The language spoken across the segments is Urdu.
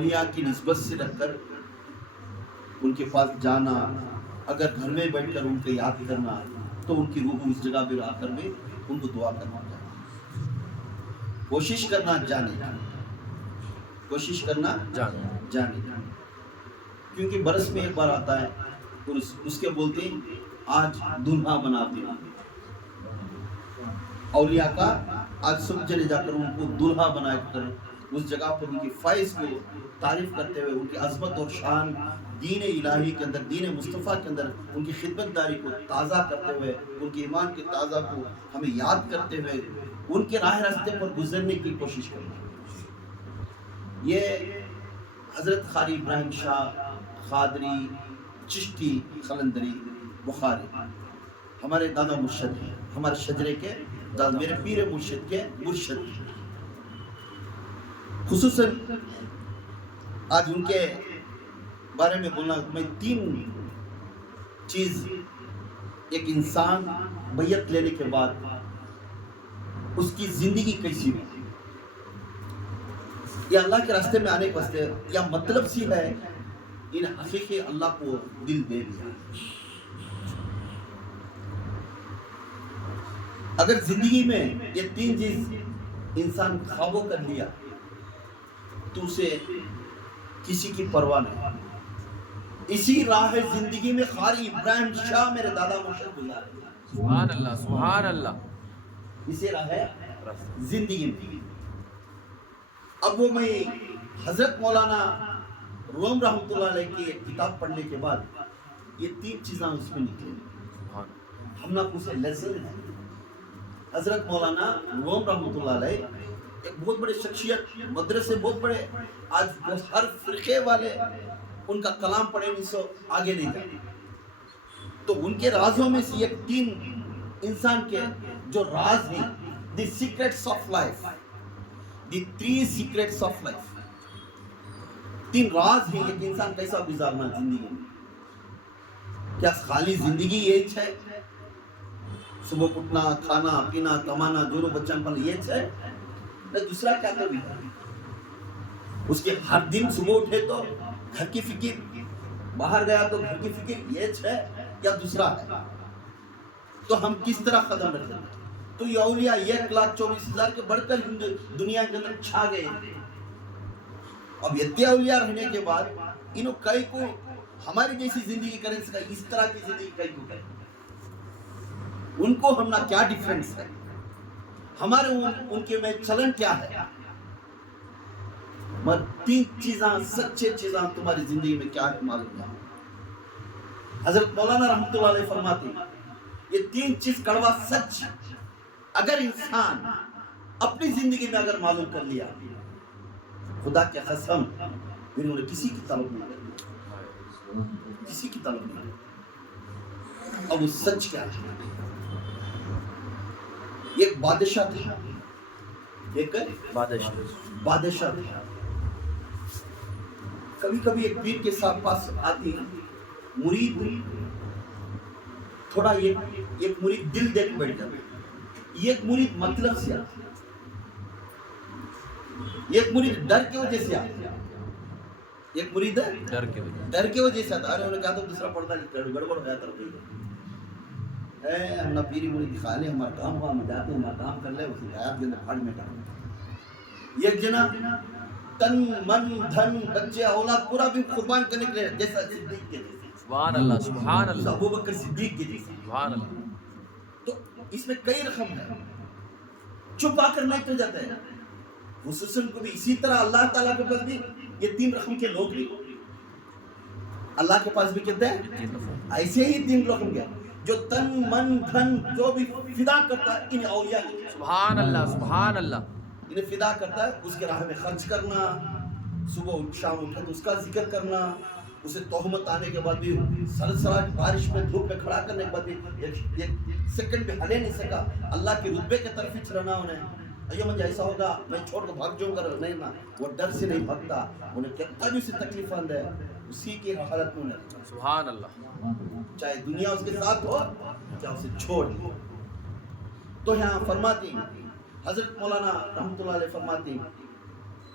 اولیاء کی نسبت سے رکھ کر ان کے پاس جانا، اگر گھر میں بیٹھ کر ان کو یاد کرنا تو ان کی روح اس جگہ پہ آ کر میں ان کو دعا کرنا چاہیے. کوشش کرنا جانے کی، کوشش کرنا جانے کی، کیونکہ برس میں ایک بار آتا ہے اور اس کے بولتے ہیں آج دلہا بناتے ہیں اولیاء کا، آج سب جنے جا کر ان کو دلہا بنا کر اس جگہ پر ان کی فائز کو تعریف کرتے ہوئے، ان کی عظمت اور شان دین الہی کے اندر، دین مصطفیٰ کے اندر ان کی خدمت داری کو تازہ کرتے ہوئے، ان کے ایمان کے تازہ کو ہمیں یاد کرتے ہوئے ان کے راہ راستے پر گزرنے کی کوشش کرنا. یہ حضرت قاری ابراہیم شاہ قادری چشتی قلندری بخاری ہمارے دادا مرشد ہیں، ہمارے شجرے کے دادا، میرے پیر مرشد کے مرشد. خصوصاً آج ان کے بارے میں بولنا، میں 3 چیز ایک انسان بیعت لینے کے بعد اس کی زندگی کیسی ہوئی، یا اللہ کے راستے میں آنے کے واسطے، یا مطلب سی ہے ان حقیقی اللہ کو دل دے دیا. اگر زندگی میں یہ 3 چیز انسان خوابوں کر لیا تو اسے کسی کی پرواہ نہیں. اسی راہ زندگی میں قاری ابراہیم شاہ میرے دادا مرشد گزارے. سبحان اللہ، سبحان اللہ. اسی راہ زندگی میں. اب وہ میں حضرت مولانا روم رحمۃ اللہ علیہ کی ایک کتاب پڑھنے کے بعد یہ 3 چیزیں اس میں نکلے. ہم نہ اسے لیسن ہے. حضرت مولانا روم رحمۃ اللہ علیہ ایک بہت بڑے شخصیت، مدرسے بہت بڑے، آج ہر فرقے والے ان کا کلام پڑھے نہیں سو آگے نہیں جاتے. تو ان کے رازوں میں سے یہ 3 انسان کے جو راز ہیں، the secrets of life, the 3 secrets of life, 3 راز ہیں ایک انسان کیسا گزارنا زندگی میں. کیا خالی زندگی یہی ہے؟ صبح اٹھنا، کھانا پینا، کمانا، جورو بچن پن یہ ہے؟ نہیں، دوسرا کیا کر بھی ہے؟ اس کے ہر دن صبح اٹھے تو گھر کی فکر، باہر گیا تو گھر کی فکر، یہ ہے یا دوسرا ہے؟ تو ہم کس طرح قدم رکھیں؟ تو یہ اولیاء 1,24,000 کے بڑھ کر دنیا کے اندر چھا گئے. اب اتنے اولیاء رہنے کے بعد انہوں کئی کو ہماری جیسی زندگی کریں سکا، اس طرح کی زندگی کئی کو کریں. ان کو ہم نہ کیا ڈیفرنس ہے، ہمارے ان کے میں چلن کیا ہے. مگر 3 چیزاں، سچے چیزاں تمہاری زندگی میں کیا ہے معلوم ہے. حضرت مولانا رحمۃ اللہ علیہ فرماتے ہیں یہ 3 چیز کڑوا سچ اگر انسان اپنی زندگی میں اگر معلوم کر لیا، خدا کے قسم انہوں نے کسی کی طلب نہیں کرنی، کسی کی طلب نہیں کرنی. اب وہ سچ کیا ہے؟ ایک بادشاہ تھا، ایک بادشاہ تھا. کبھی کبھی ایک پیر کے ساتھ پاس آتی مرید، تھوڑا ایک مرید دل دیکھ بیٹھ جاتا، ایک مرید مطلب سے آتا، ایک مرید ڈر کی وجہ سے آتا، ایک مرید ڈر کی وجہ سے آتا. ارے انہوں نے کہا تو دوسرا پڑھتا گڑبڑ ہو جاتا. ہم نہ پیری مرید دکھا لے، ہمارا کام ہوا، ہم جاتے ہیں ہمارا کام کر لے، اس نے آیات کے اندر بھاڑ میں کہا ایک جنا تن من دھن بچے اولاد پورا بھی قربان کرنے کے لیے، جیسا صدیق کے جیسے. سبحان اللہ، سبحان اللہ. ابو بکر صدیق کے جیسے. سبحان اللہ. تو اس میں کئی رقم ہے، چھپا کر نہیں تو جاتا ہے. خصوصاً کو بھی اسی طرح اللہ تعالیٰ کے پاس بھی یہ 3 رقم کے لوگ بھی، اللہ کے پاس بھی کہتے ہیں ایسے ہی 3 رقم کے جو تن من دھن جو بھی فدا کرتا ہے ان اولیاء کی. سبحان اللہ، سبحان اللہ. انہیں فدا کرتا ہے، اس کے راہ میں خرچ کرنا، صبح شام اٹھے تو اس کا ذکر کرنا، اسے تہمت آنے کے بعد بھی سرسراج بارش میں دھوپ میں کھڑا کرنے کے بعد بھی ایک سیکنڈ بھی ہلے نہیں سکا، اللہ کے رتبے کے طرف ہی چلنا. انہیں ایو مجھے ایسا ہوگا میں چھوڑ کر بھاگ جاؤں گا، نہیں نا، وہ ڈر سے نہیں بھاگتا. انہیں کتنا بھی اسے تکلیف آند ہے اسی کی حالت میں رہتا. سبحان اللہ. چاہے دنیا اس کے ساتھ ہو چاہے اسے چھوڑ دے. تو یہاں فرماتی حضرت مولانا رحمۃ اللہ علیہ فرماتی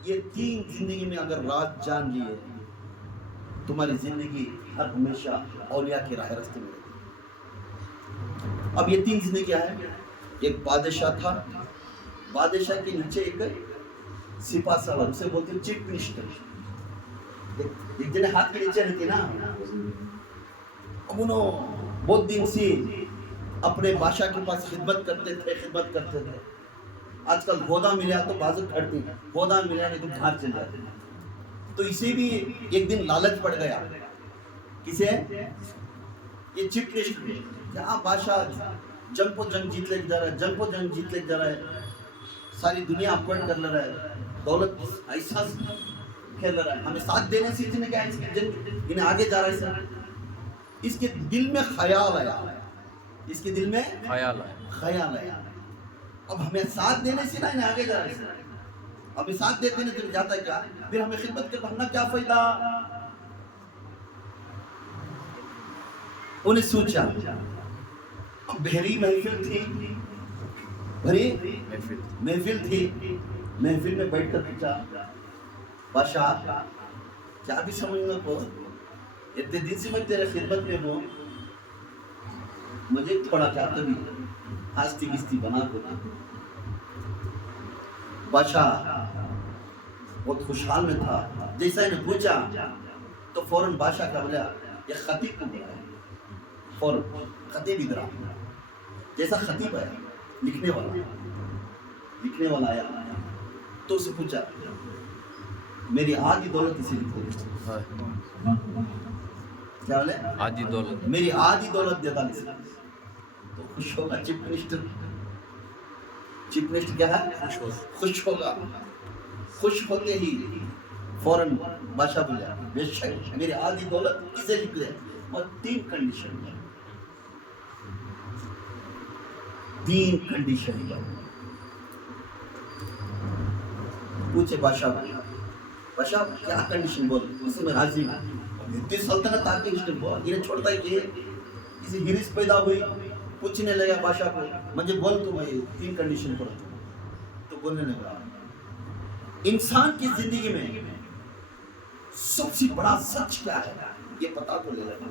یہ تین زندگی میں اگر راز جان لیے تمہاری زندگی ہر ہمیشہ اولیاء کی راہ راستے میں رہے. اب یہ تین زندگی کیا ہے؟ ایک بادشاہ تھا، بادشاہ کے نیچے ایک سپاہ سالار، اسے بولتے ہیں چیف منسٹر. ایک جنے ہاتھ کے نیچے رہتی نا. اب انہوں بہت دن سے اپنے بادشاہ کے پاس خدمت کرتے تھے. آج کل گودا ملیا تو بازو کھڑتی، گودا ملیا نہیں تو باہر چل جاتے. تو اسے بھی ایک دن لالچ پڑ گیا. کسے؟ یہ چیف منسٹر. جہاں بادشاہ جنگ پہ جنگ جیت لے جا رہا ہے، جنگ پہ جنگ جیت لے جا رہا ہے، ساری دنیا اپورٹ کر لے رہا ہے، دولت ایسا کھیل رہا ہے، ہمیں ساتھ دینے سے اتنے کیا ہے اس کی جنگ انہیں آگے جا رہا ہے. سر اس کے دل میں خیال آیا، اس کے دل میں خیال آیا اب ہمیں ساتھ دینے سے نہ انہیں آگے جا رہا ہے. سر ہمیں ساتھ دیتے نہیں تو جاتا ہے کیا؟ پھر ہمیں خدمت کرتا ہمنا کیا فائدہ؟ انہیں سوچا. اب بھری محفل تھی، بھری محفل تھی. محفل میں بیٹھ کر پوچھا بادشاہ کیا بھی سمجھنا کو اتنے دن سے میں تیرے خدمت میں ہوں، مجھے تھوڑا چاہتا بھی ہستی کستی بنا کو. بادشاہ بہت خوشحال میں تھا. جیسا انہیں پوچھا تو فوراً بادشاہ کا بولا یہ خطیب کو بولا ہے. فوراً خطیب ادھر آ. جیسا خطیب ہے لکھنے والا آیا تو اسے پوچھا میری آدھی دولت اسے لکھو. کیا بولے؟ آدھی دولت. میری آدھی دولت دیتا اسے. تو خوش ہوگا چیف منسٹر. چیف منسٹر کیا ہے؟ خوش ہوگا. خوش ہوتے ہی فوراً بادشاہ بولا بے شک میری آدھی دولت اسے لکھ لے اور تین کنڈیشن ہے. پوچھے بادشاہ کیا کنڈیشن بول؟ اسے میں راضی ہوں. اتنی سلطنت آ کے انہیں چھوڑتا ہے کہ کسی ہرس پیدا ہوئی. پوچھنے لگا بادشاہ کو مجھے بول تو میں تین کنڈیشن پر. تو بولنے لگا انسان کی زندگی میں سب سے بڑا سچ کیا ہے یہ پتا تو لے لگا.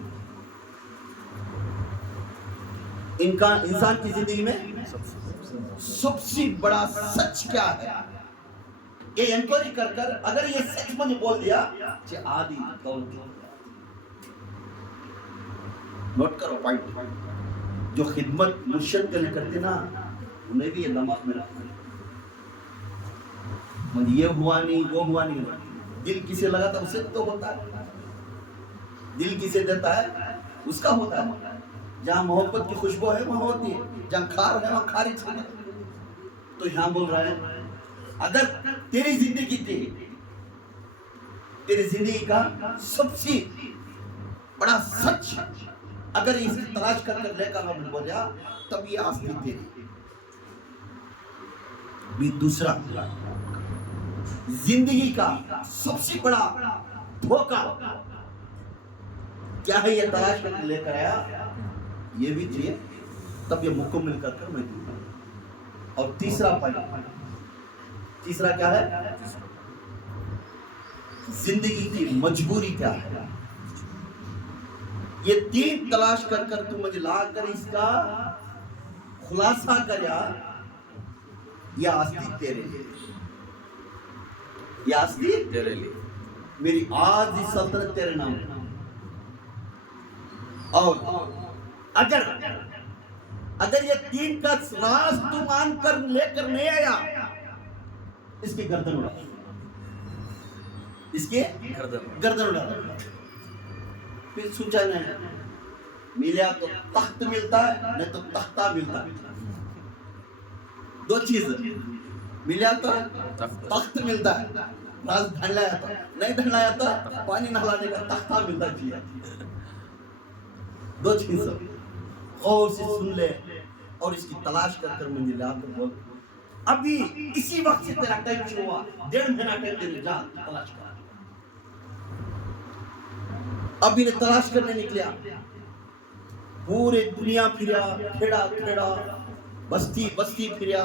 انسان کی زندگی میں سب سے بڑا سچ کیا ہے یہ انکوائری کر اگر یہ سچ مجھے بول دیا کہ آدھی دولت. نوٹ کرو پوائنٹ. جو خدمت مرشد کے لیے کرتے نا انہیں بھی یہ دماغ میں رکھنا ہے. یہ ہوا نہیں وہ ہوا نہیں. دل کسے لگا تھا اسے تو ہوتا ہے. دل کسے دیتا ہے اس کا ہوتا ہے. جہاں محبت کی خوشبو ہے وہاں ہوتی ہے، جہاں کھار ہے وہاں کھاری چھوڑ. تو یہاں بول رہا ہے اگر تیری زندگی کا سب سے بڑا سچ اگر اس کی تلاش کر لے کر ہم نے بولا تب یہ آستی تیری. بھی دوسرا زندگی کا سب سے بڑا دھوکہ کیا ہے یہ تلاش کر لے کر آیا یہ بھی چاہیے تب یہ مکمل کر میں دوں گا. اور تیسرا کیا ہے؟ زندگی کی مجبوری کیا ہے. یہ تین تلاش کر تو مجھے لا کر اس کا خلاصہ کریا یہ آستی تیرے لیے. یہ آستی تیرے لیے. میری آج سلطنت تیرے نام ہے. اور اگر یہ تین کا راز تو مان کر لے کر نہیں آیا اس کی گردن اڑا. اس کے گردن اڑا. پھر سوچا نہیں ملیا تو تخت ملتا ہے نہیں تو تختہ ملتا ہے. دو چیز ملیا تو تخت ملتا ہے راز ڈھنڈ لایا تو نہیں ڈھنڈ لایا تو پانی نہلانے کا تختہ ملتا ہے. دو چیز غور سے سن لے اور اس کی تلاش کر مجھے لا کر بول. ابھی اسی وقت سے تیرا ٹائم شروع ہوا. 1.5 مہینہ ٹائم دے جا تلاش کر. ابھی نے تلاش کرنے نکلیا. پورے دنیا پھریا، کھیڑا بستی پھریا،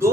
2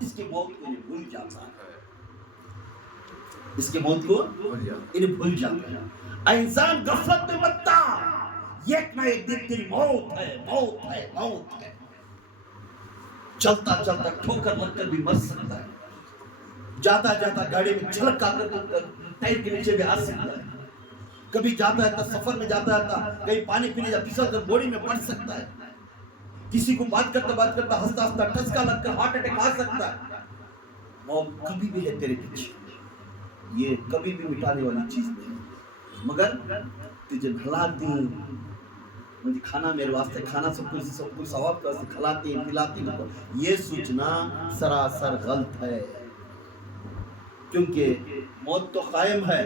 اس کی موت کو انہیں بھول جاتا ہے، اس کی موت کو انہیں بھول جاتا ہے۔ انسان غفلت میں مت ایک نہ ایک دن تیری موت ہے، موت ہے، موت ہے۔ چلتا چلتا ٹھوکر لگ کر بھی مر سکتا ہے، جاتا جاتا گاڑی میں چھلک آ کر ٹائر کے نیچے بھی آ سکتا ہے، کبھی جاتا ہے سفر میں جاتا ہے کہیں پانی پینے جا پھسل کر بوڑی میں پڑ سکتا ہے، کسی کو بات کرتا ہنستا ہنستا ٹھسکا لگ کر ہارٹ اٹیک آ سکتا ہے۔ موت کبھی بھی ہے تیرے پیچھے، یہ کبھی بھی مٹانے والی چیز نہیں، مگر تجھے کھلاتی مجھے کھانا میرے واسطے کھانا سب کچھ ثواب کا کھلاتی پلاتی، یہ سوچنا سراسر غلط ہے، کیونکہ موت تو قائم ہے،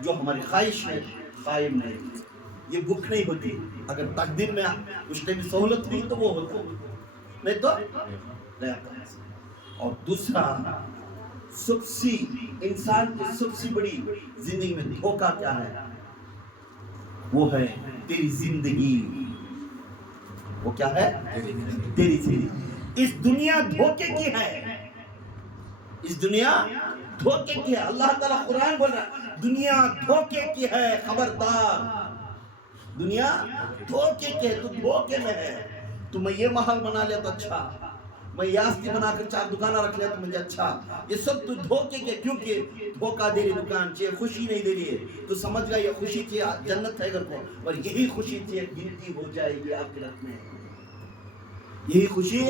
جو ہماری خواہش ہے قائم نہیں، یہ بھوک نہیں ہوتی، اگر تقدیر میں اس نے بھی سہولت ہوئی تو وہ ہوتا، نہیں تو نہیں آتا۔ اور دوسرا انسان کی سب سے بڑی زندگی میں دھوکہ کیا ہے؟ وہ ہے تیری زندگی۔ وہ کیا ہے؟ تیری زندگی۔ اس دنیا دھوکے کی ہے، اس دنیا دھوکے کی ہے۔ اللہ تعالیٰ قرآن بول رہا ہے دنیا دھوکے کی ہے، خبردار، دنیا دھوکے کی ہے، تو دھوکے میں ہے۔ تو میں یہ محل بنا لیا تو اچھا، میں یاستی بنا کر 4 دکانہ رکھ لیا تو مجھے اچھا، یہ سب تو دھوکے کے، کیونکہ دھوکہ دے رہی دکان چاہیے، خوشی نہیں دے رہی ہے، تو سمجھ گیا یہ خوشی چاہیے جنت ہے گھر کو، اور یہی خوشی چاہیے گنتی ہو جائے گی آخرت میں، یہی خوشی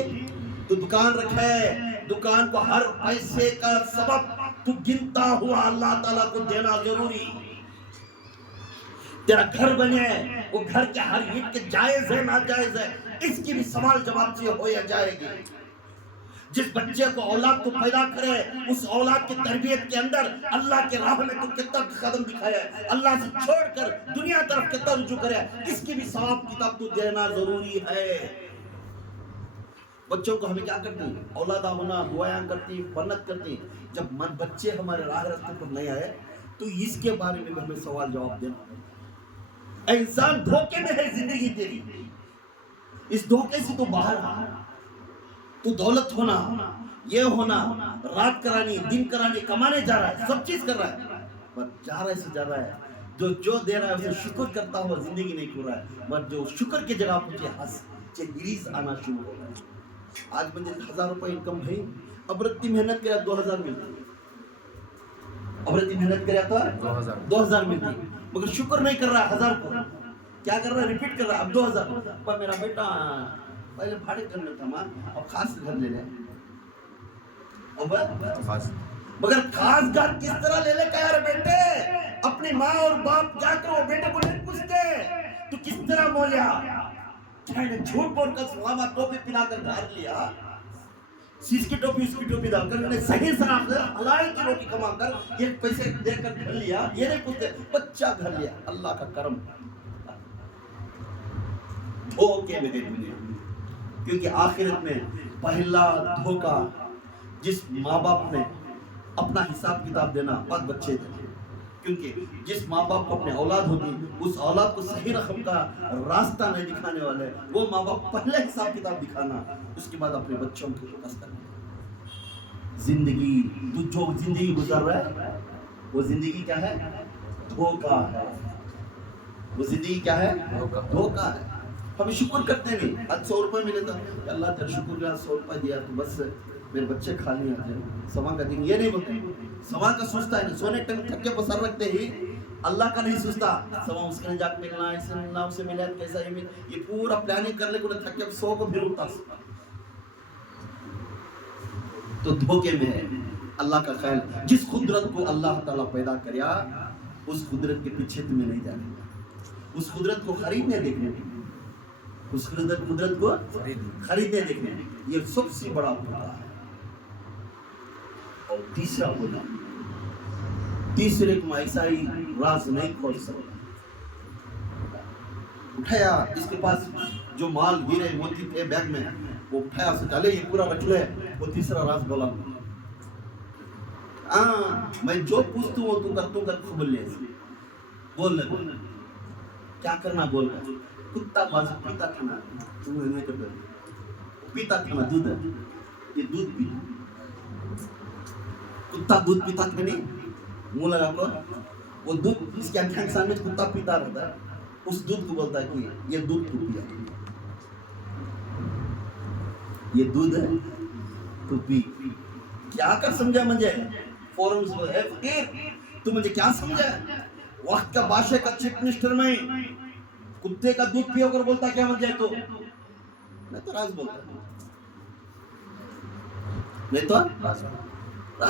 تو دکان رکھے، دکان کو ہر پیسے کا سبب تو گنتا ہوا اللہ تعالیٰ کو دینا ضروری۔ تیرا گھر بنے، وہ گھر کے ہر اینٹ کے جائز ہے ناجائز ہے، اس کی بھی سوال جواب سے ہو یا جائے گی۔ جس بچے کو اولاد تو پیدا کرے، اس اولاد کی تربیت کے اندر اللہ کے راہ میں تو کتنا قدم دکھایا ہے، اللہ سے چھوڑ کر دنیا طرف کتنا رجوع کرے، اس کی بھی ثواب کتاب تو دینا ضروری ہے۔ بچوں کو ہمیں کیا کرتی ہیں؟ اولادہ ہونا، دعائیں کرتی، منت کرتی، جب بچے ہمارے راہ راستے پر نہیں آئے تو اس کے بارے میں ہمیں سوال جواب دینا۔ انسان دھوکے میں ہے زندگی تیری، اس دھوکے سے تو باہر آ، تو دولت ہونا، یہ ہونا، رات کرانی، دن کرانی، کمانے جا رہا ہے، سب چیز کر رہا ہے، پر جا رہا ہے سے جا رہا ہے، جو دے رہا ہے اسے شکر کرتا ہوا زندگی نہیں کھو رہا ہے، پر جو شکر کی جگہ پہنچے ہنس گریز آنا شروع ہو رہا ہے۔ آج مجھے 1000 روپے انکم ہے، اب رتی محنت کریا 2000 ملتی، اب رتی محنت کریا تو 2000 ملتی، مگر شکر نہیں کر رہا 1000 کو، کیا کر رہا ہے؟ ریپیٹ کر رہا ہے، اب 2000، پر میرا بیٹا پہلے بھاڑے کرنے تھا ماں، اب خاص گھر لے لے، مگر خاص گھر کس طرح لے لے کہا رہے بیٹے؟ اپنی ماں اور باپ جا کر وہ بیٹے کو نہیں پوچھتے تو کس طرح مولیا؟ کہنے جھوٹ بول کر سلامہ ٹوپی پہنا کر گھر لیا، سیس کی ٹوپی اس کی ٹوپی ڈال کر انہیں صحیح صراف سے حلال کی روٹی کما کر یہ پیسے دے کر گھر لیا، یہ نہیں پوچھتے بچہ گھر لیا، اللہ کا کرم۔ دھوکے میں ہے دنیا، کیونکہ آخرت میں پہلا دھوکہ جس ماں باپ نے اپنا حساب کتاب دینا بعد بچے تھے، کیونکہ جس ماں باپ کو اپنے اولاد ہوتی اس اولاد کو صحیح رقم کا راستہ نہیں دکھانے والے، وہ ماں باپ پہلے حساب کتاب دکھانا، اس کے بعد اپنے بچوں کو فوکس کرنا۔ زندگی تو جو زندگی گزر رہا ہے وہ زندگی کیا ہے؟ دھوکہ ہے، وہ زندگی کیا ہے؟ دھوکہ ہے۔ ہم شکر کرتے نہیں، آج 100 روپے ملے تھا، اللہ تیرا شکر کیا 100 روپے دیا تو بس میرے بچے کھا لیا جائے، سما کا دن یہ نہیں بولتے، سما کا سوچتا ہے، سونے ٹنگ تھکے پر سر رکھتے ہی اللہ کا نہیں سوچتا، سما اس کے جا کے ملنا ہے، اسے ملنا، اسے ملے کیسا ہی مل، یہ پورا پلاننگ کر لے کو تھکے 100 کو پھر اٹھتا، تو دھوکے میں ہے۔ اللہ کا خیال، جس قدرت کو اللہ تعالیٰ پیدا کریا اس قدرت کے پیچھے تمہیں نہیں جانے گا، اس قدرت کو خریدنے دیکھنے، اس قدرت کو خریدنے دیکھنے، یہ سب سے بڑا دھوکہ ہے۔ اور تیسرا ہونا، تیسرے کو ایسا ہی راز نہیں کھول سکتا، اٹھایا اس کے پاس جو مال ہیرے موتی تھے بیگ میں، وہ اٹھایا اسے ڈالے یہ پورا رکھ لے، وہ تیسرا راز بولا، میں جو پوچھتا ہوں تو کرتا ہوں، کر بول لے، بول لے کیا کرنا، بول کر کتا بازو پیتا کھانا، پیتا کھانا دودھ ہے، یہ دودھ پی کتا دودھ پیتا کہ نہیں؟ منہ لگا کر وہ دودھ اس کے آنکھیں کے سامنے کتا پیتا رہتا ہے، اس دودھ کو بولتا ہے کہ یہ دودھ تو پیا، یہ دودھ ہے تو پی. کیا کر سمجھا مجھے؟ فوراً سے اے فقیر تو مجھے کیا سمجھا؟ وقت کا بادشاہ کا چیف منسٹر میں کتے کا دودھ پیا کر بولتا کیا مجھے؟ تو میں تو راز بولتا ہوں، نہیں تو راز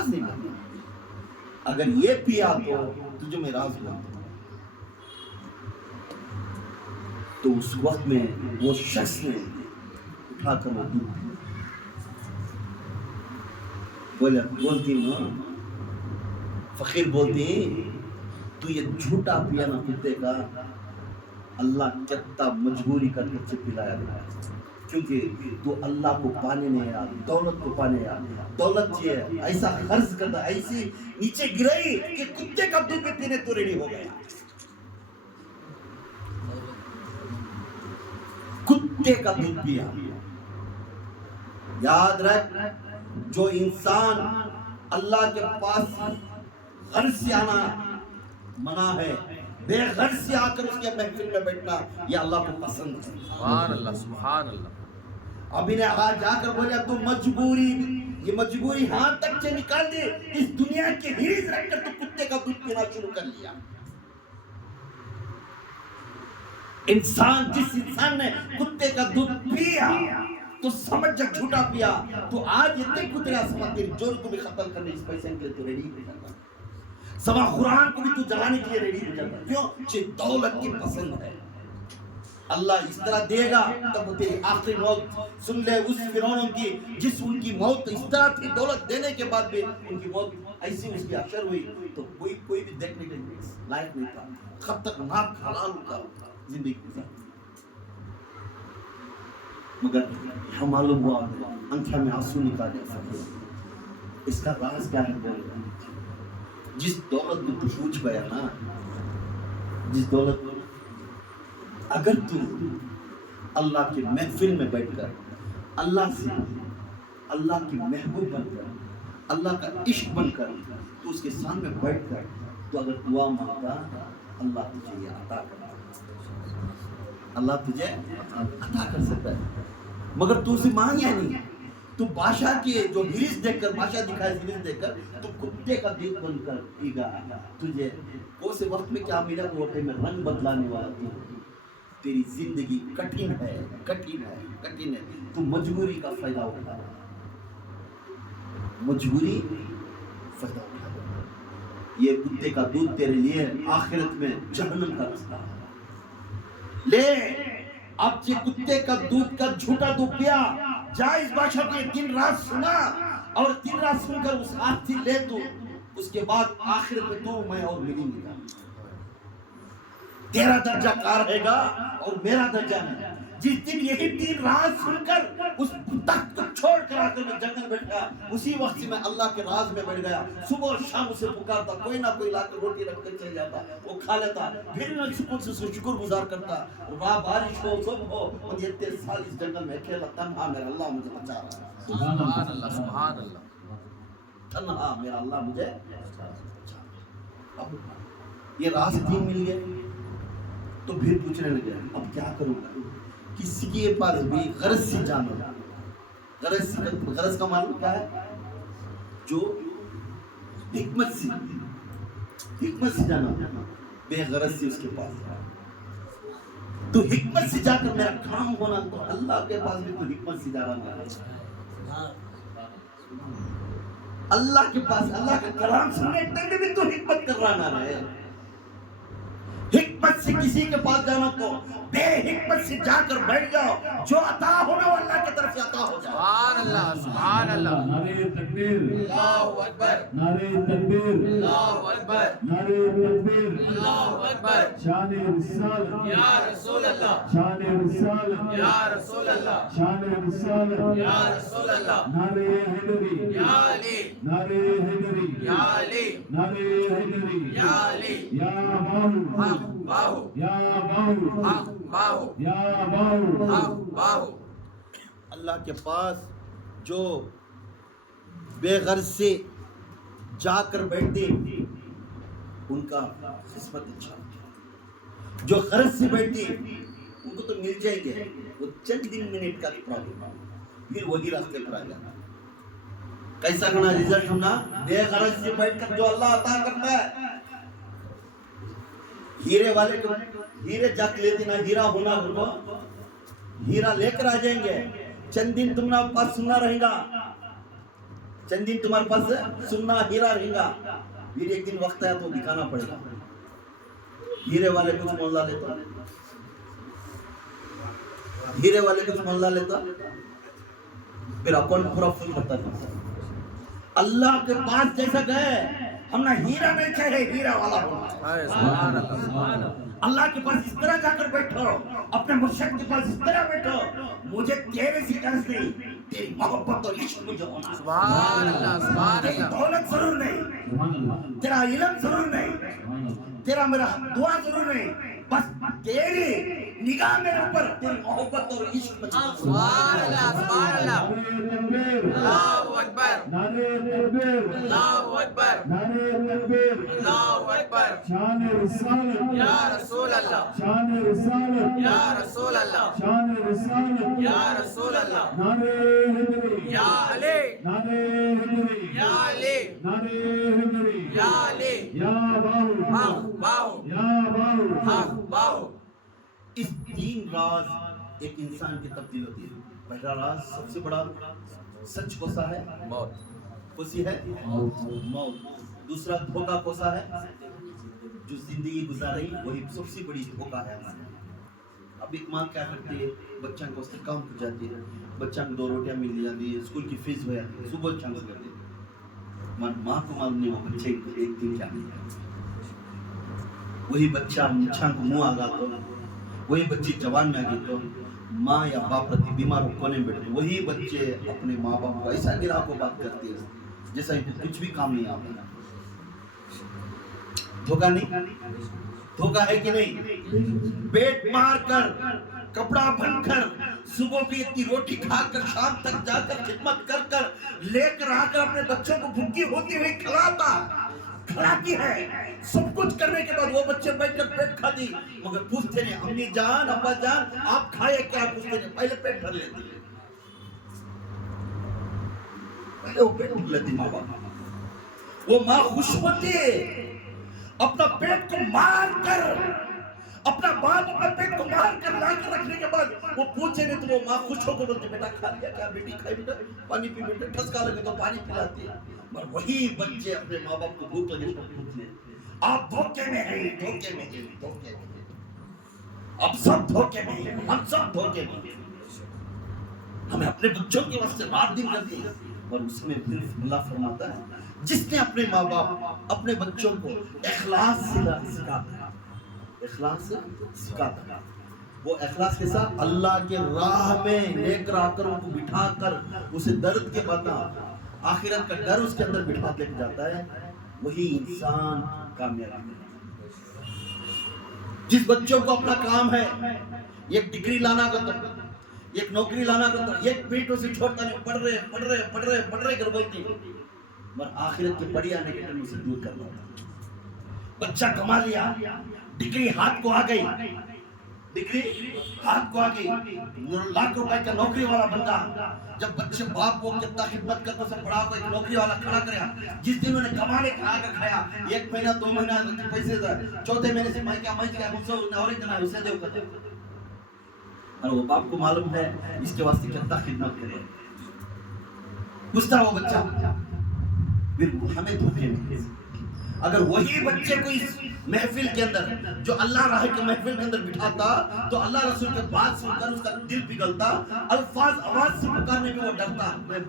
نہیں بولتا. اگر یہ پیا تو تجھے میں راز بولتا ہوں. تو اس وقت میں وہ شخص نے اٹھا کر وہ دودھ بولتی نا فقیر بولتی تو یہ جھوٹا پیا نا کتے کا، اللہ کتنا مجبوری کر کے سے پلایا گیا، کیونکہ تو اللہ کو پانے نہیں آیا، دولت کو پانے آیا. دولت یہ ایسا خرچ کرتا، ایسی نیچے گرائی کہ کتے کا دودھ بھی پینے تو ریڈی ہو گیا. کتے کا دودھ پیا. یاد رکھ، جو انسان اللہ کے پاس غرض سے آنا منع ہے، بے غرض سے آ کر اس کے محفل میں بیٹھنا، یہ اللہ کو پسند ہے. سبحان اللہ سبحان اللہ. ابھی نے آج جا کر بولیا تو مجبوری، یہ مجبوری ہاتھ تک سے نکال دے، اس دنیا کے ہیرز رکھ کر تو کتے کا دودھ پینا شروع کر لیا. انسان جس انسان نے کتے کا دودھ پیا تو سمجھ جا جھوٹا پیا، تو آج یہ دیکھ تیرا سما تیری جور کو بھی ختم کرنے اس پیسے کے لیے تو ریڈی ہو جاتا، سما قرآن کو بھی تو جلانے کے لیے ریڈی ہو جاتا. کیوں؟ کہ دولت کی پسند ہے. اللہ اس طرح دے گا تب تیری آخری موت سن لے اس فرعون کی، جس ان کی موت اس طرح تھی، دولت دینے کے بعد بھی ان کی موت ایسی اس کی اشر ہوئی تو کوئی بھی دیکھنے کے لائق نہیں تھا. خطرناک حلال کا زندگی گزاری. مگر ہم معلوم ہوا انکھا میں آنسو نکالے. اس کا راز کیا ہے؟ بولے جس دولت کو تو پوچھ گیا نا، جس دولت کو اگر تو اللہ کے محفل میں بیٹھ کر اللہ سے، اللہ کی محبوب بن کر، اللہ کا عشق بن کر تو اس کے سامنے بیٹھ کر تو اگر دعا مانگتا، اللہ تجھے یہ عطا کرتا، اللہ تجھے عطا کر سکتا ہے. مگر تو اسے مانگیا نہیں، تو بادشاہ کی جو ہریس دیکھ کر، بادشاہ دکھائے ہریس دیکھ کر تو کتے کا دودھ بن کر پی گا. تجھے اس وقت میں کیا ملا؟ روٹے میں رنگ بدلانے والا تھی. تیری زندگی کٹھن ہے، کٹھن ہے، کٹھن ہے. تو مجبوری کا فائدہ اٹھا، مجبوری فائدہ اٹھا. یہ کتے کا دودھ تیرے لیے آخرت میں جہنم کا رستہ ہے. لے اب یہ کتے کا دودھ کا جھوٹا دودھ پیا، جائز بادشاہ کے دن رات سنا اور دن رات سن کر اس ہاتھ سے لے تو اس کے بعد آخرت میں تو میں اور ملیں گے. تیرا درجہ کار رہے گا اور میرا درجہ نہیں. جس دن یہی دن رات سن کر اس تخت کو چھوڑ کر آ کر میں جنگل بیٹھ گیا، اسی وقت سے میں اللہ کے راز میں بیٹھ گیا. صبح اور شام اسے پکارتا، کوئی نہ کوئی لا کر روٹی رکھ کر چل جاتا، وہ کھا لیتا، پھر میں سکون سے شکر گزار کرتا. وہاں بارش ہو، صبح ہو، اور یہ 23 سال اس جنگل میں اکیلا تنہا میرا اللہ مجھے بچا رہا ہے. سبحان اللہ سبحان اللہ. تنہا میرا اللہ مجھے بچا رہا ہے. یہ راز دین مل گئے تو پھر پوچھنے لگے اب کیا کروں گا؟ کسی کے پاس بھی غرض سے جانا. غرض کا معنی کیا ہے؟ جو حکمت سے جانا، بے غرض سے اس کے پاس جانا. تو حکمت سے جا کر میرا کام ہونا، تو اللہ کے پاس بھی تو حکمت سے جانا ہے. اللہ کے پاس اللہ کا کلام سننے تک بھی تو حکمت کروانا ہے. حکمت سے کسی کے پاس جانا تو بے حکمت سے جا کر بیٹھ جاؤ، جو عطا ہونا وہ اللہ کی طرف سے عطا ہو جائے. سبحان اللہ سبحان اللہ. نعرہ تکبیر، اللہ اکبر، نعرہ تکبیر، اللہ اکبر، نعرہ تکبیر. اللہ اکبر. شان رسالت یا رسول اللہ، شان رسالت یا رسول اللہ، شان رسالت. یا رسول اللہ. نعرہ حیدری، یا علی، نعرہ حیدری، یا علی، نعرہ حیدری. یا علی. یا باہو، حق باہو، یا باہو، حق باہو، یا باہو. حق باہو. اللہ کے پاس جو بے غرض سے جا کر بیٹھتے ان کا قسمت اچھا ہوتا، جو غرض سے بیٹھتے ان کو تو مل جائیں گے، وہ چند دن منٹ کا پرابلم، پھر وہی راستے پر آ جاتا۔ کیسا ہونا رزلٹ ہونا؟ بے غرض سے بیٹھ کر جو اللہ عطا کرتا ہے، ہیرے والے کو ہیرے جا کے لیتے نا، ہیرا ہونا ہوگا، ہیرا لے کر آ جائیں گے، چند دن تمہارے پاس سننا رہے گا، چند دن تمہارے پاس سننا ہیرا رہے گا، پھر ایک دن وقت ہے تو دکھانا پڑے گا۔ ہیرے والے کچھ مولا لیتا، ہیرے والے کچھ مولا لیتا، پھر اکاؤنٹ پورا فل کرتا تھا۔ اللہ کے پاس جیسا گئے، ہم نہ ہیرا نہیں چاہے، ہیرا والا ہونا۔ اللہ کے پاس اس طرح جا کر بیٹھو، اپنے مرشد کے پاس اس طرح بیٹھو، مجھے تیرے سے قرض نہیں، تیری محبت اور عشق مجھے ہونا۔ سبحان اللہ، سبحان تیری اللہ، دولت ضرور نہیں، تیرا علم ضرور نہیں، تیرا میرا دعا ضرور نہیں، بس تیری نگاہ میرے اوپر، تیری محبت اور عشق مجھے ہونا۔ سبحان اللہ، سبحان اللہ، اللہ اکبر، نعرے تکبیر، اللہ اکبر، نعرے تکبیر، اللہ اکبر، شان رسالت، یا رسول اللہ، شان رسالت، یا رسول اللہ، شان رسالت، یا رسول اللہ، نعرے حیدری، یا علی، نعرے حیدری، یا علی، نعرے حیدری، یا علی، یا باہو، حق باہو، یا باہو، حق باہو۔ اس تین راز ایک انسان کی تبدیل ہوتی ہے۔ پہلا راز سب سے بڑا سچ کوسا ہے؟ موت، کوسی ہے موت۔ دوسرا دھوکا کوسا ہے؟ جو زندگی گزاری وہی سب سے بڑی دھوکا ہے ہمارے۔ اب ایک ماں کیا کرتی ہے، بچہ کو اس سے کام ہو جاتی ہے، بچہ کو 2 روٹیاں مل جاتی ہے، اسکول کی فیس ہو جاتی ہے، صبح چانس کر دیتی ہے، ماں کو معلوم نہیں وہ بچے ایک دن کیا نہیں ہے۔ وہی بچہ مچھاں کو منہ آگا تو، وہی بچی جوان میں آگے تو ماں یا باپ رہتی بیمار ہو کونے میں بیٹھے، وہی بچے اپنے ماں باپ کو ایسا گرا کو بات کرتی ہے جیسا کچھ بھی کام نہیں آتا۔ دھوکا نہیں؟ دھوکا ہے کہ نہیں؟ پیٹ مار کر، کپڑا بن کر، صبح کی اتنی روٹی کھا کر، شام تک جا کر خدمت کر کر لے کر آ کر اپنے بچوں کو بھوکی ہوتی ہوئی کھلاتی ہے، سب کچھ کرنے کے بعد وہ بچے بیٹھ کر پیٹ کھاتی، مگر پوچھتے نہیں امی جان ابا جان آپ کھائے کیا، پوچھتے نہیں، پہلے پیٹ بھر لیتی ہے، پہلے وہ پیٹ بھر لیتی ماں باپ۔ وہ ماں خوش ہوتی ہے اپنا پیٹ کو مار کر، اپنا باپ اپنا پیٹ کو مار کر لا کر رکھنے کے بعد وہ پوچھے نہیں تو وہ ماں خوش ہو کر بولتی بیٹا کھا لیا کیا، بیٹی کھائی بیٹا، پانی پی بیٹا، ٹھسکا لگے تو پانی پلاتی ہے۔ اور وہی بچے اپنے ماں باپ کو بھوک لگے تو پوچھتے ہیں آپ دھوکے میں ہیں، دھوکے میں ہیں، دھوکے میں ہیں، اب سب دھوکے میں ہیں، ہم سب دھوکے میں ہیں۔ ہمیں اپنے بچوں کے واسطے رات دن کرتی ہے، اور اس میں پھر اللہ فرماتا ہے جس نے اپنے ماں باپ اپنے بچوں کو اخلاص سے سکھاتا، اخلاص سے سکھاتا، وہ اخلاص کے ساتھ اللہ کے راہ میں لے کر آ کر ان کو بٹھا کر اسے درد کے بتا آخرت کا ڈر اس کے اندر بٹھا کے جاتا ہے، وہی انسان کامیاب ہے۔ جس بچوں کو اپنا کام ہے ایک ڈگری لانا کا، ایک نوکری لانا کا، ایک پیٹوں سے چھوڑتا نہیں، پڑھ رہے کر بولتی، مگر آخرت کے بڑی آنے کے ٹائم اسے دور کرنا ہوتا۔ بچہ کما لیا، ڈگری ہاتھ کو آ گئی، ڈگری ہاتھ کو آ گئی، لاکھ روپے کا نوکری والا بندہ، جب بچے باپ کو کتنا خدمت کرتا سے پڑھا کو ایک نوکری والا کھڑا کریا، جس دن انہیں کمانے کھا کر کھایا، 1 مہینہ 2 مہینہ پیسے تھا، چوتھے مہینے سے میں کیا مجھ سے اور ایک جنا اسے دیو کرتے، اور وہ باپ کو معلوم ہے اس کے واسطے کتنا خدمت کرے، پوچھتا وہ بچہ، پھر ہمیں دھوکے میں۔ اگر وہی بچے کو اس محفل کے اندر جو اللہ راہ کے محفل کے اندر بٹھاتا تو اللہ رسول کے بات سن کر اس کا دل پگھلتا، الفاظ آواز سے پکارنے میں وہ ڈرتا، میں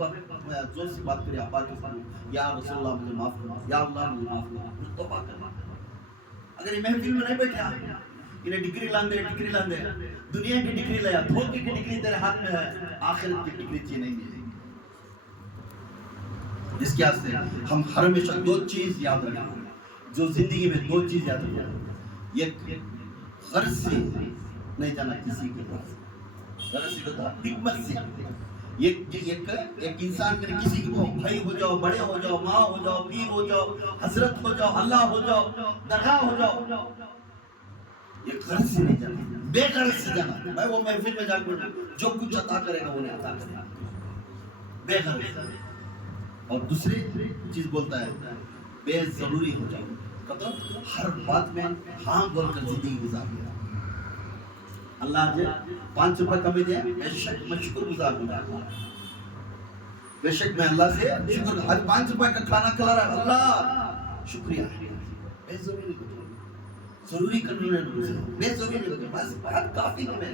زور سے بات کرے ابا کے سامنے، یا رسول اللہ مجھے معاف کرنا، یا اللہ مجھے معاف کرنا، توبہ کرنا۔ اگر یہ محفل میں نہیں بیٹھا، انہیں ڈگری لاندے، دنیا کی ڈگری لیا، دھوکے کی ڈگری تیرے ہاتھ میں ہے، آخرت کی ڈگری چاہیے نہیں ملے گی، جس کے واسطے ہم ہمیشہ 2 چیز یاد رکھیں، جو زندگی میں 2 چیز یاد رکھیں، ایک غرض سے نہیں جانا کسی کے پاس، غرض سے ہوتا حکمت سے، ایک انسان کے کسی کو بھائی ہو جاؤ، بڑے ہو جاؤ، ماں ہو جاؤ، پیر ہو جاؤ، حضرت ہو جاؤ، اللہ ہو جاؤ، درگاہ ہو جاؤ، یہ غرض سے نہیں جانا، بے غرض سے جانا. میں وہ محفل میں جا کر جو کچھ عطا کرے گا انہیں عطا کرے گا، بے غرض. اور دوسری چیز بولتا ہے بے ضروری ہو جاؤ، مطلب ہر بات میں ہاں بول کر زندگی گزار دیا. اللہ جی 5 روپے کمی دیا، بے شک میں شکر گزار ہوں گا، بے شک میں اللہ سے شکر. آج 5 روپے کا کھانا کھلا رہا ہے، اللہ شکریہ. بے ضروری ہو جاؤ، ضروری کرنے میں بے ضروری ہو جاؤ، بس بات کافی ہے.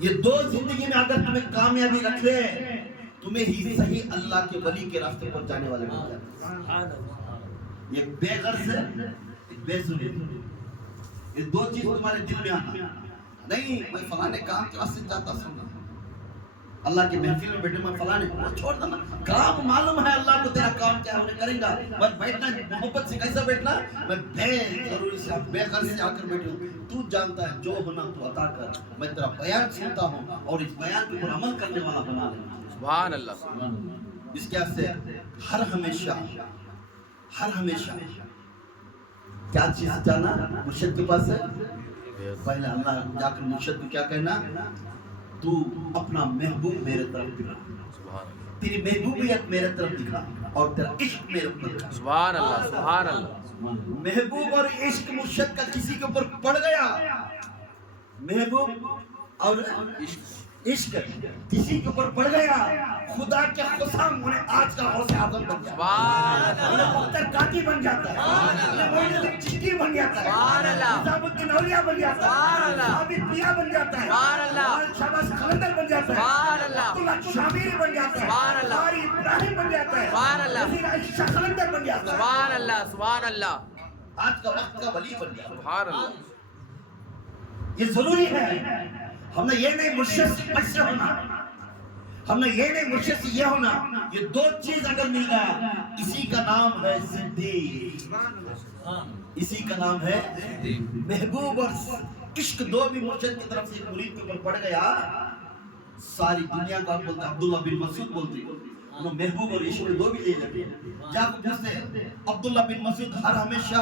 یہ 2 زندگی میں اگر تمہیں کامیابی رکھ لے، تمہیں ہی صحیح اللہ کے ولی کے راستے پر جانے والے بن جاتے. یہ بے غرض ہے، ایک بے ضروری. یہ 2 چیز تمہارے دل میں آنا نہیں. میں فلانے کام کے واسطے جاتا سننا، اللہ کے محفل میں بیٹھے میں فلانے وہ چھوڑ دینا. کام معلوم ہے اللہ کو تیرا کام کیا ہے، کریں گا. بس بیٹھنا محبت سے کیسا بیٹھنا، میں بے ضروری سے بے غرض سے آ کر بیٹھوں. تو جانتا ہے جو ہونا تو عطا کر، میں تیرا بیان سنتا ہوں اور اس بیان کے اوپر عمل کرنے والا بنا لینا. سبحان اللہ. اس کے سے ہر ہمیشہ کیا چیز جانا مرشد کے پاس ہے. پہلے اللہ جا کر مرشد کو کیا کہنا، تو اپنا محبوب میرے طرف دکھا، تیری محبوبیت میرے طرف دکھا اور تیرا عشق میرے اوپر دکھا. سبحان اللہ. سبحان اللہ. محبوب اور عشق مرشد کا کسی کے اوپر پڑ گیا، محبوب اور عشق کسی کے اوپر پڑ گیا، خدا کے قسم انہیں آج کا غوث اعظم بن جاتا ہے، انہیں مختار کاکی بن جاتا ہے، انہیں معین الدین چشتی بن جاتا ہے، نظام الدین اولیاء بن جاتا ہے، عابد پیا بن جاتا ہے، شہباز قلندر بن جاتا ہے، عبداللہ شامری بن جاتا ہے، قاری ابراہیم بن جاتا ہے، وزیر عائشہ قلندر بن جاتا ہے. سبحان اللہ. سبحان اللہ. آج کا وقت کا ولی بن جاتا ہے. سبحان اللہ. یہ ضروری ہے. ہم نے یہ نہیں مرشد سے ایسے ہونا، ہم نے یہ نہیں مرشد سے یہ ہونا. یہ 2 چیز اگر مل گیا، اسی کا نام ہے صدیق، اسی کا نام ہے محبوب اور عشق. 2 بھی مرشد کی طرف سے ایک مرید کے اوپر پڑ گیا، ساری دنیا کا بولتا. عبداللہ بن مسعود بولتے انہوں محبوب اور عشق 2 بھی لے لیتے. جا کو پوچھتے عبداللہ بن مسعود ہر ہمیشہ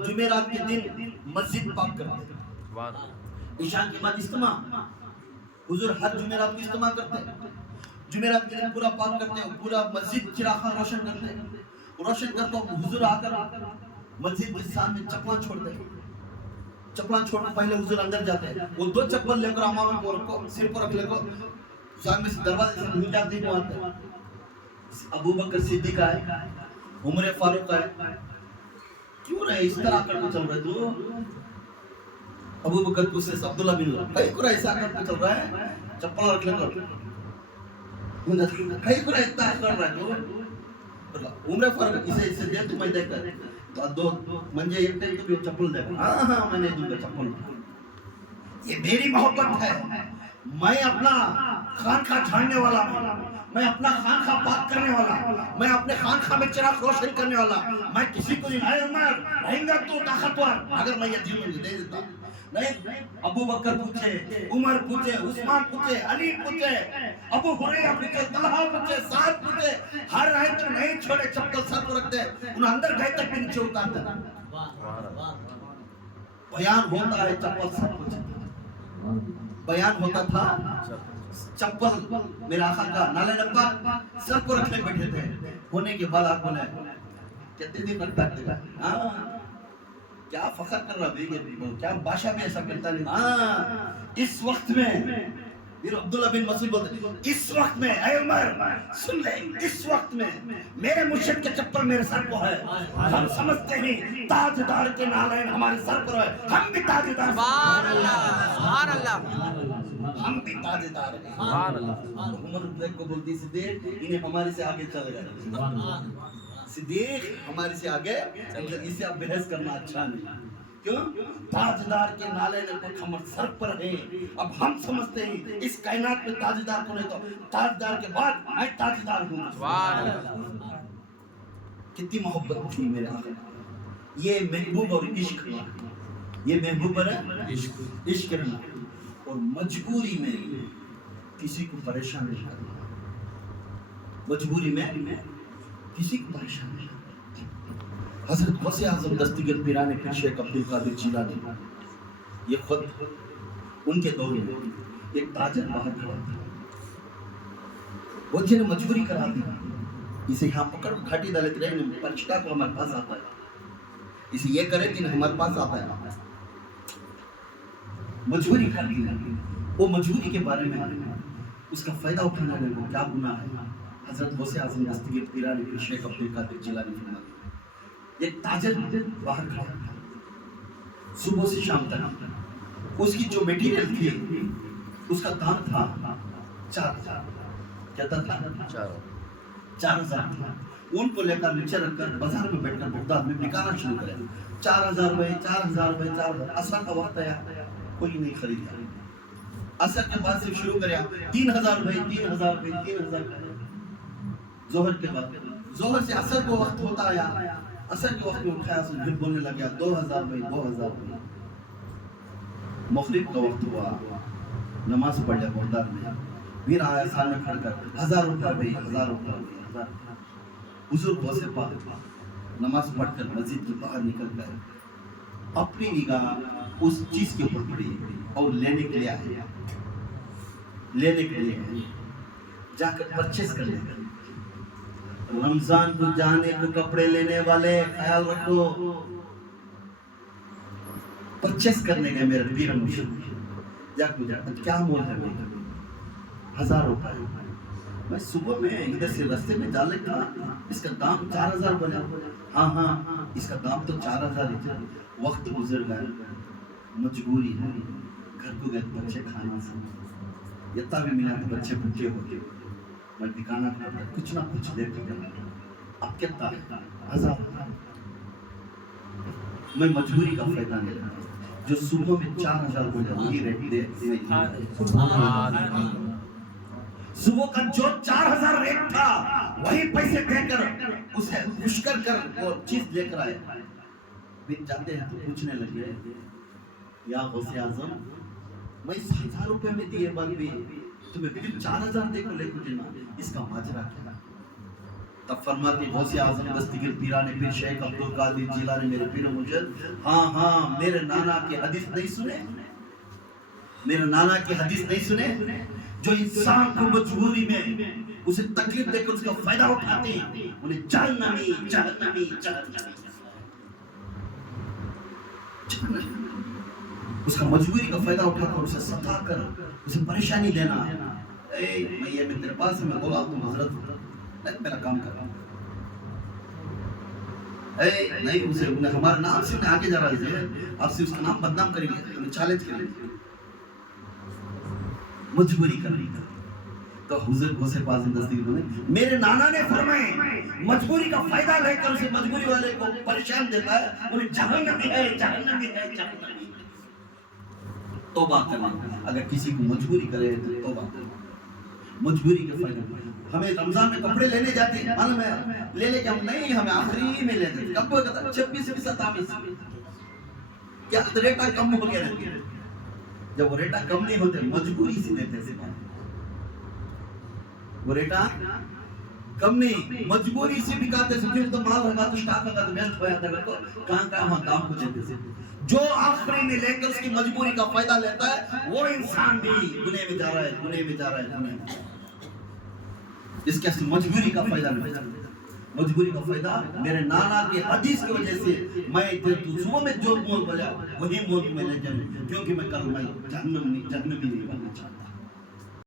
جمعرات کے دن مسجد پاک کرتے، عشاء کے بعد اجتماع. حضور ہر جمعرات کو اجتماع کرتے، جمعرات کے دن پورا پاک کرتے، پورا مسجد چراغاں روشن کرتے. روشن کرتے حضور آ کر مسجد کے سامنے چپلاں چھوڑتے، چپلاں چھوڑنے پہلے حضور اندر جاتے. وہ 2 چپل لے کر امام کو رکھو، سر پر رکھ لے کر سامنے سے دروازے سے گھس جاتے ہیں. ابو بکر صدیق آئے، عمر فاروق آئے، کیوں رہے اس طرح کر کے چل رہے تو؟ ابو بکر کو سے عبداللہ بن کئی کو ایسا کر کے چل رہا ہے، چپل رکھ لے کر کئی کو اتنا کر رہا ہے تو عمر فاروق اسے دے تو میں دے کر تو 2 منجے ایک ٹائم تو چپل دے. ہاں میں نے دوں گا چپل. یہ میری محبت ہے. میں اپنا خانقاہ چھاڑنے والا ہوں، میں اپنا خانقاہ پاک کرنے والا، میں اپنے خانقاہ میں چراغ روشن کرنے والا. میں کسی کو نہیں اے عمر رہیں گا تو طاقتور، اگر میں یہ دل دے دیتا نہیں. ابو بکر پوچھے، عمر پوچھے، عثمان پوچھے، علی پوچھے، ابو ہریرہ پوچھے، طلحہ پوچھے، سعد پوچھے، ہر رہے تو نہیں چھوڑے، چپل سر کو رکھتے، انہیں اندر گئے تک بھی نیچے اتارتے. بیان ہوتا ہے چپل سر کو، بیان ہوتا تھا چپل میرا آقا کا نالے نبا سر کو رکھنے بیٹھے تھے. ہونے کے بعد آپ بولے کہتے دن رکھتا ہے، کیا فخر کر رہا ہے، کیا بادشاہ بھی ایسا کرتا نہیں. اس وقت میں پھر عبداللہ بن مسعود بولتے اس وقت میں اے عمر سن لے، اس وقت میں میرے مرشد کے چپل میرے سر کو ہے. ہم سمجھتے ہیں تاجدار کے نالین ہمارے سر پر ہے، ہم بھی تاجدار. سبحان اللہ. سبحان اللہ. ہم بھی تاجدار ہیں. سبحان اللہ. عمر کو بولتی صدیق انہیں ہمارے سے آگے چلے گئے، صدیق ہمارے سے آگے، اسے اب بحث کرنا اچھا نہیں. کیوں؟ تاجدار کے نالے نے ہمارے سر پر ہے. اب ہم سمجھتے ہیں اس کائنات میں تاجدار کو نہیں تو تاجدار کے بعد میں تاجدار ہوں. سبحان اللہ. کتنی محبت تھی میرے آقا. یہ محبوب اور عشق، یہ محبوب اور عشق کرنا. اور مجبوری میں کسی کو پریشان نہیں کرنا، مجبوری میں کسی کو پریشان نہیں کرنا۔ حضرت غوث اعظم دستگیر پیران پیر شیخ عبدالقادر جیلانی، یہ خود ان کے دور میں ایک تاجر باہر کھڑا تھا، وہ جنہیں مجبوری کرا دی، اسے یہاں پکڑ کھاٹی ڈالے رہے، پرچتا کو ہمارے پاس آتا ہے، اسے یہ کرے کہ ہمارے پاس آتا ہے، مجبوری کر دی۔ وہ مجبوری کے بارے میں اس کا فائدہ اٹھانا ہے، وہ کیا گناہ ہے؟ حضرت غوث اعظم دستگیر پیران پیر شیخ عبدالقادر جیلانی فرماتے ہیں، ایک تاجر باہر کھڑا تھا، صبح سے شام تک اس کی جو میٹیریل تھی اس کا دام تھا 4,000، کہتا تھا 4,000 تھا، ان کو لے کر نیچے رکھ کر بازار میں بیٹھ کر بغداد میں بکانا شروع کرے، 4,000 روپے 4,000 روپے 4,000۔ اثر کا وقت آیا، کوئی نہیں خریدا، اثر کے بعد سے شروع کریا 3,000 روپے 3,000 روپے 3,000 روپے، ظہر کے بعد، ظہر سے اثر کو وقت ہوتا آیا، اثر کے وقت میں اٹھایا سے پھر بولنے لگا 2,000 روپے 2,000 روپے۔ مغرب کا وقت ہوا، نماز پڑھ لیا بغداد میں، پھر آیا سامنے کھڑ کر 1,000 روپے 1,000 روپے 1,000۔ حضور غوث پاک نماز پڑھ کر مسجد کے باہر نکل گئے، اپنی نگاہ اس چیز کے اوپر پڑی اور لینے کے لیے آئے، لینے کے لیے جا کر پرچیز کر لیں۔ رمضان کو جانے کو کپڑے لینے والے خیال رکھو، پرچیز کرنے گئے میرے پیر مرشد، جا کر کیا مول ہے میرا؟ 1,000 روپے۔ میں صبح میں ادھر سے رستے میں جا لے تھا، اس کا دام 4,000 بنا۔ ہاں اس کا دام تو 4,000 ہی تھا، وقت گزر گیا، مجبوری ہے، گھر کو گئے بچے کھانا سے اتنا بھی ملا کہ بچے بھوکے ہوتے، میں دکھانا پڑتا کچھ نہ کچھ دے کر جانا۔ اب کتنا 1,000، میں مجبوری کا فائدہ نہیں لیتا، جو صبح میں 4,000 کو وہی ریٹ دے، صبح کا جو 4,000 ریٹ تھا وہی پیسے دے کر اسے خوش کر وہ چیز لے کر آئے۔ پھر جاتے ہیں تو پوچھنے لگے، یا غوث اعظم میں 1,000 روپے میں دیے بعد بھی تمہیں پھر 4,000 دے کر لے کر دینا، اس کا ماجرا کیا؟ تب فرماتے غوث اعظم دستگیر پیران پیر شیخ عبدالقادر جیلانی میرے پیر مرشد، ہاں میرے نانا کی حدیث نہیں سنے؟ میرے نانا کی حدیث نہیں سنے؟ جو انسان کو مجبوری میں اسے تکلیف دے کر اس کا فائدہ اٹھاتے ہیں انہیں جہنمی جہنمی جہنمی، اس کا مجبوری کا فائدہ اٹھا کر اسے ستا کر اسے پریشانی دینا۔ میں یہ میں تیرے پاس میں بولا تم حضرت میرا کام کر رہا ہوں، نہیں اسے ہمارا نام سے انہیں آگے جا رہا ہے، آپ سے اس کا نام بدنام کریں گے، انہیں چیلنج کریں گے، مجبوری کر رہی ہے۔ تو حضور غوث پاک دستگیر بولے میرے نانا نے فرمائے مجبوری کا فائدہ لے کر اسے مجبوری والے کو پریشان دیتا ہے، انہیں جہنمی ہے جہنمی ہے جہنمی۔ توبہ کرنا، اگر کسی کو مجبوری کرے تو توبہ کرنا، مجبوری کے فائدہ۔ ہمیں رمضان میں کپڑے لینے جاتے ہیں، معلوم ہے لے لے کے ہم نہیں، ہمیں آخری میں لیتے ہیں، کب ہوتا 26 سے 27 کیا ریٹا کم ہو گیا رہتی ہے، جب وہ ریٹا کم نہیں ہوتے مجبوری سے دیتے ہیں، وہ ریٹا کم نہیں مجبوری سے بکاتے ہیں، کیونکہ تو مال ہوگا تو سٹاک ہوگا تو بیسٹ ہو جاتا ہے، کہاں ہم دام کو دیتے ہیں۔ جو آخری میں لے کر اس کی مجبوری کا فائدہ لیتا ہے وہ انسان بھی گناہ میں جا رہا ہے، گناہ میں جا رہا ہے، گناہ میں۔ اس کے مجبوری کا فائدہ نہیں، مجبوری کا فائدہ میرے نانا کی حدیث کی وجہ سے میں صبح میں جو مول بولا وہی مول میں لے جاؤں، کیونکہ میں کل میں جہنمی نہیں بننا چاہتا۔